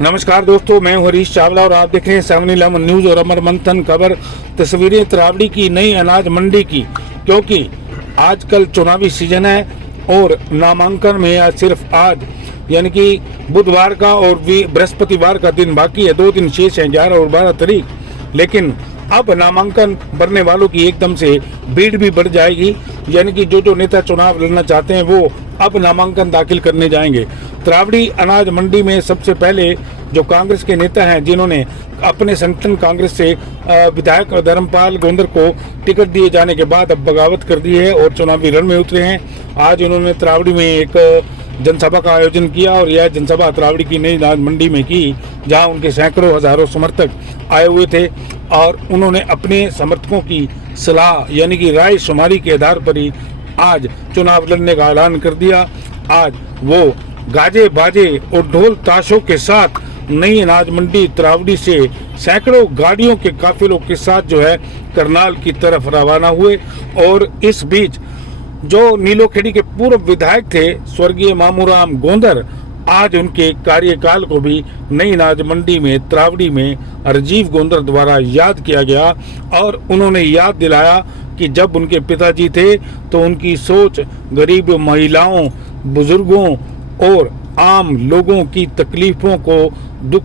नमस्कार दोस्तों, मैं हूं हरीश चावला और आप देख रहे हैं 7-11 न्यूज और अमर मंथन खबर। तस्वीरें त्रावड़ी की नई अनाज मंडी की, क्योंकि आजकल चुनावी सीजन है और नामांकन में सिर्फ आज यानी कि बुधवार का और बृहस्पतिवार का दिन बाकी है। 2 दिन शेष हैं, 11 और 12 तारीख। लेकिन अब नामांकन भरने वालों की एकदम से भीड़ भी बढ़ जाएगी, यानी कि जो नेता चुनाव लड़ना चाहते हैं वो अब नामांकन दाखिल करने जाएंगे। त्रावड़ी अनाज मंडी में सबसे पहले जो कांग्रेस के नेता हैं, जिन्होंने अपने संगठन कांग्रेस से विधायक धर्मपाल गोंदर को टिकट दिए जाने के बाद अब बगावत कर दी है और चुनावी रण में उतरे हैं। आज उन्होंने त्रावड़ी में एक जनसभा का आयोजन किया और यह जनसभा त्रावड़ी की नई अनाज मंडी में की, जहां उनके सैकड़ों हजारों समर्थक आए हुए थे और उन्होंने अपने समर्थकों की सलाह यानी कि राय शुमारी के आधार पर ही आज चुनाव लड़ने का ऐलान कर दिया। आज वो गाजे बाजे और ढोल ताशों के साथ नई अनाज मंडी त्रावड़ी से सैकड़ों गाड़ियों के काफिलों के साथ जो है करनाल की तरफ रवाना हुए। और इस बीच जो नीलोखेड़ी के पूर्व विधायक थे स्वर्गीय मामूराम गोंदर, आज उनके कार्यकाल को भी नई अनाज मंडी में त्रावड़ी में राजीव गोंदर द्वारा याद किया गया और उन्होंने याद दिलाया कि जब उनके पिताजी थे तो उनकी सोच गरीब महिलाओं, बुजुर्गों और आम लोगों की तकलीफों को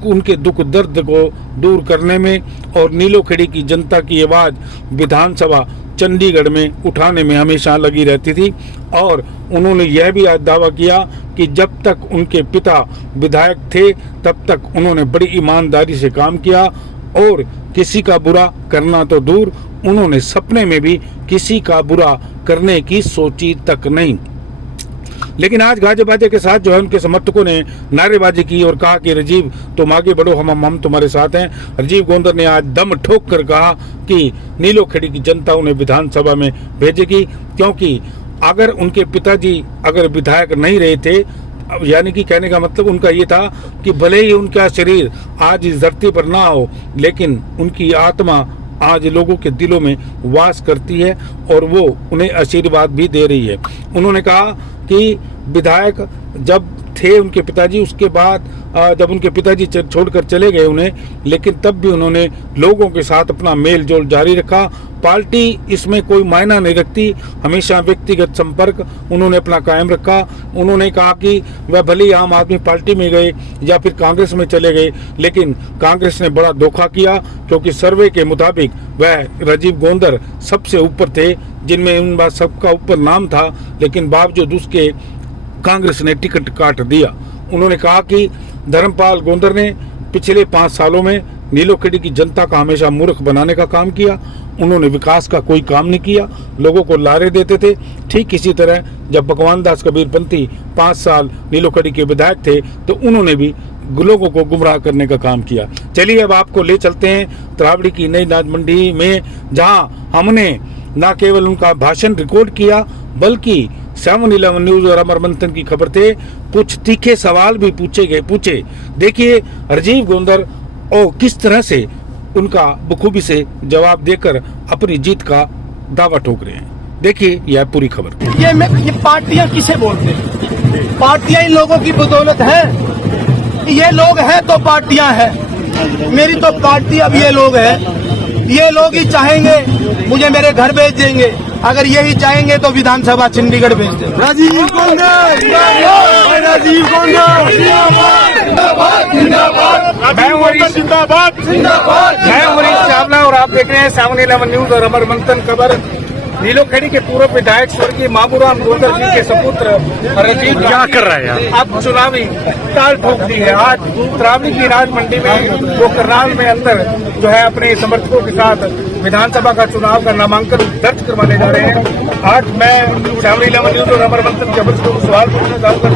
उनके दुख दर्द को दूर करने में और नीलोखेड़ी की जनता की आवाज़ विधानसभा चंडीगढ़ में उठाने में हमेशा लगी रहती थी। और उन्होंने यह भी आज दावा किया कि जब तक उनके पिता विधायक थे तब तक उन्होंने बड़ी ईमानदारी से काम किया और किसी का बुरा करना तो दूर, उन्होंने सपने में भी किसी का बुरा करने की सोची तक नहीं। लेकिन आज गाजे बाजे के साथ जो है उनके समर्थकों ने नारेबाजी की और कहा कि राजीव तुम आगे बढ़ो, हम तुम्हारे साथ हैं। राजीव गोंदर ने आज दम ठोक कर कहा कि नीलोखेड़ी की जनता उन्हें विधानसभा में भेजेगी, क्योंकि अगर उनके पिताजी अगर विधायक नहीं रहे थे, यानी कि कहने का मतलब उनका ये था कि भले ही उनका शरीर आज इस धरती पर ना हो, लेकिन उनकी आत्मा आज लोगों के दिलों में वास करती है और वो उन्हें आशीर्वाद भी दे रही है। उन्होंने कहा कि विधायक जब थे उनके पिताजी, उसके बाद जब उनके पिताजी छोड़कर चले गए उन्हें, लेकिन तब भी उन्होंने लोगों के साथ अपना मेल जोल जारी रखा। पार्टी इसमें कोई मायना नहीं रखती, हमेशा व्यक्तिगत संपर्क उन्होंने अपना कायम रखा। उन्होंने कहा कि वह भले ही आम आदमी पार्टी में गए या फिर कांग्रेस में चले गए, लेकिन कांग्रेस ने बड़ा धोखा किया, क्योंकि सर्वे के मुताबिक वह राजीव गोंदर सबसे ऊपर थे, जिनमें उन बात सबका ऊपर नाम था, लेकिन बावजूद उसके कांग्रेस ने टिकट काट दिया। उन्होंने कहा कि धर्मपाल गोंदर ने पिछले 5 सालों में नीलोखेड़ी की जनता का हमेशा मूर्ख बनाने का काम किया। उन्होंने विकास का कोई काम नहीं किया, लोगों को लारे देते थे। ठीक इसी तरह जब भगवान दास कबीरपंथी 5 साल नीलोखेड़ी के विधायक थे तो उन्होंने भी लोगों को गुमराह करने का काम किया। चलिए अब आपको ले चलते हैं त्रावड़ी की नई अनाज मंडी में, जहां हमने न केवल उनका भाषण रिकॉर्ड किया बल्कि 7-11 न्यूज और अमर मंथन की खबर थे कुछ तीखे सवाल भी पूछे। देखिए राजीव गोंदर और किस तरह से उनका बखूबी से जवाब देकर अपनी जीत का दावा ठोक रहे हैं। देखिए यह पूरी खबर। ये पार्टियां किसे बोलते हैं? पार्टियां इन लोगों की बदौलत है। ये लोग हैं तो पार्टियां हैं। मेरी तो पार्टी अब ये लोग हैं। ये लोग ही चाहेंगे मुझे मेरे घर भेज देंगे, अगर यही चाहेंगे तो विधानसभा चंडीगढ़ भेज देंगे। राजीव गोंदर, राजीव गोंदर जिंदाबाद, मैं हरीश चावला और आप देख रहे हैं 7-11 न्यूज और अमर मंथन खबर। नीलोखेड़ी के पूर्व विधायक स्वर्गीय मामूराम गोंदर जी के सपुत्र राजीव क्या कर रहा है यार? अब चुनावी ताल ठोक दी है। आज त्रावड़ी की अनाज मंडी में वो करनाल में अंदर जो है अपने समर्थकों के साथ विधानसभा का चुनाव का नामांकन दर्ज करवाने जा रहे हैं। आज मैं 7-11 न्यूज और अमर मंथन खबर को सवाल पूछना चाहूँगा।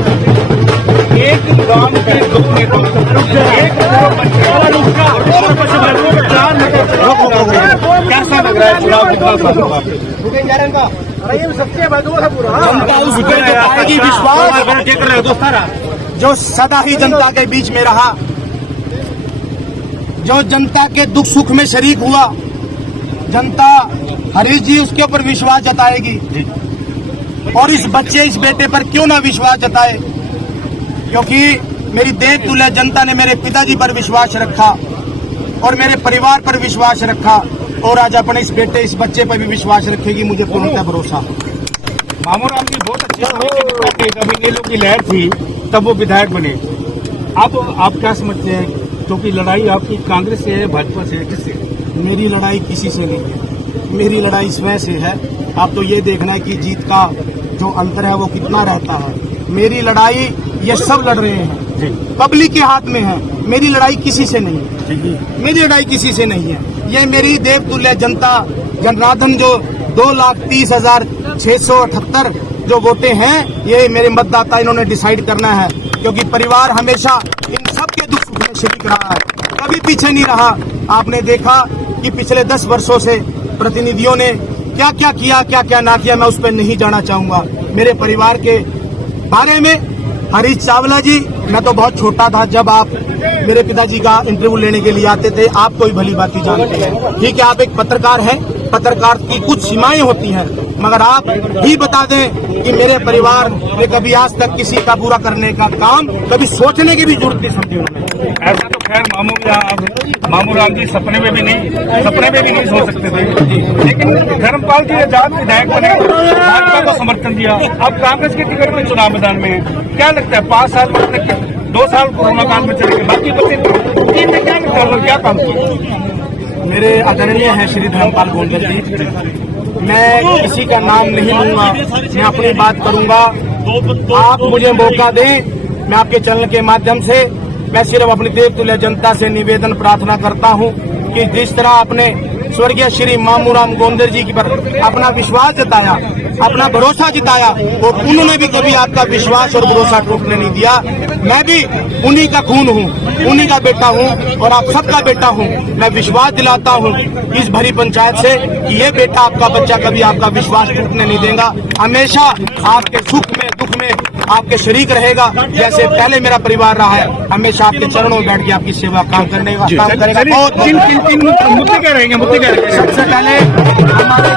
एक गांव के 2 नेता, कैसा लग रहा है चुनाव विश्वास जो सदा ही जनता के बीच में रहा, जो जनता के दुख सुख में शरीक हुआ, जनता हरीश जी उसके ऊपर विश्वास जताएगी। और इस बच्चे इस बेटे पर क्यों ना विश्वास जताए, क्योंकि मेरी देवतुल्य जनता ने मेरे पिताजी पर विश्वास रखा और मेरे परिवार पर विश्वास रखा और आज अपने इस बेटे इस बच्चे पर भी विश्वास रखेगी, मुझे पूर्णतः भरोसा। मामूराम जी बहुत अच्छे अभी नीलों की लहर थी तब वो विधायक बने। अब आप क्या समझते हैं, क्योंकि लड़ाई आपकी कांग्रेस से है, भाजपा से है, किससे? मेरी लड़ाई किसी से नहीं है, मेरी लड़ाई स्वयं से है। आप तो ये देखना है कि जीत का जो अंतर है वो कितना रहता है। मेरी लड़ाई ये सब लड़ रहे हैं, पब्लिक के हाथ में है। मेरी लड़ाई किसी से नहीं है, मेरी लड़ाई किसी से नहीं है। ये मेरी देवतुल्य जनता जनार्दन जो 2,30,678 जो वोटे हैं, ये मेरे मतदाता इन्होंने डिसाइड करना है, क्योंकि परिवार हमेशा इन सबके दुख सुख में शरीक रहा है, कभी पीछे नहीं रहा। आपने देखा कि पिछले 10 वर्षों से प्रतिनिधियों ने क्या क्या किया, क्या क्या ना किया, मैं उस पर नहीं जाना चाहूंगा। मेरे परिवार के बारे में हरीश चावला जी, मैं तो बहुत छोटा था जब आप मेरे पिताजी का इंटरव्यू लेने के लिए आते थे, आपको भी भली बात जानते हैं। ठीक है, आप एक पत्रकार हैं, पत्रकार की कुछ सीमाएं होती हैं, मगर आप भी बता दें कि मेरे परिवार ने कभी आज तक किसी का बुरा करने का काम कभी सोचने की भी जरूरत नहीं समझी उन्होंने। ऐसा तो खैर मामूराम जी सपने में भी नहीं सोच सकते थे, लेकिन धर्मपाल जी आजाद विधायक बने, भाजपा को समर्थन दिया, अब कांग्रेस के टिकट में चुनाव मैदान में। क्या लगता है 5 साल में 2 साल कोरोना काल में चले गए, बाकी बचे तीन में क्या लगता है क्या काम किया? मेरे आदरणीय हैं श्री धर्मपाल गोंदल जी, मैं किसी का नाम नहीं लूंगा, मैं अपनी बात करूंगा। आप मुझे मौका दें, मैं आपके चैनल के माध्यम से मैं सिर्फ अपनी देवतुल्य जनता से निवेदन प्रार्थना करता हूं कि जिस तरह आपने स्वर्गीय श्री मामूराम गोंदल जी पर अपना विश्वास जताया, अपना भरोसा जताया, और उन्होंने भी कभी आपका विश्वास और भरोसा टूटने नहीं दिया। मैं भी उन्हीं का खून हूँ, उन्हीं का बेटा हूँ और आप सबका बेटा हूँ। मैं विश्वास दिलाता हूँ इस भरी पंचायत से कि ये बेटा, आपका बच्चा कभी आपका विश्वास टूटने नहीं देगा, हमेशा आपके सुख में दुख में आपके शरीक रहेगा। जैसे पहले मेरा परिवार रहा है, हमेशा आपके चरणों में बैठ के आपकी सेवा काम करेगा। बहुत मुद्दे क्या रहेंगे? सबसे पहले हमारे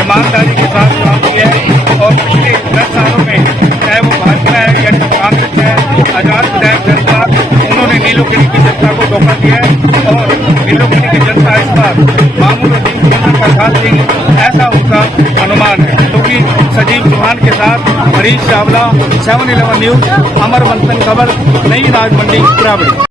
ईमानदारी के साथ काम किया है और पिछले 10 सालों में चाहे वो भाजपा है या कांग्रेस है, आजाद विधायक धर्मपाल, उन्होंने नीलोखेड़ी की जनता को धोखा दिया है और नीलोखेड़ी की जनता इस बार मामूराम का साथ देगी, ऐसा उनका अनुमान है। क्योंकि सजीव चौहान के साथ हरीश चावला, 7/11 न्यूज, अमर मंथन खबर, नई राज मंडी, राबड़ी।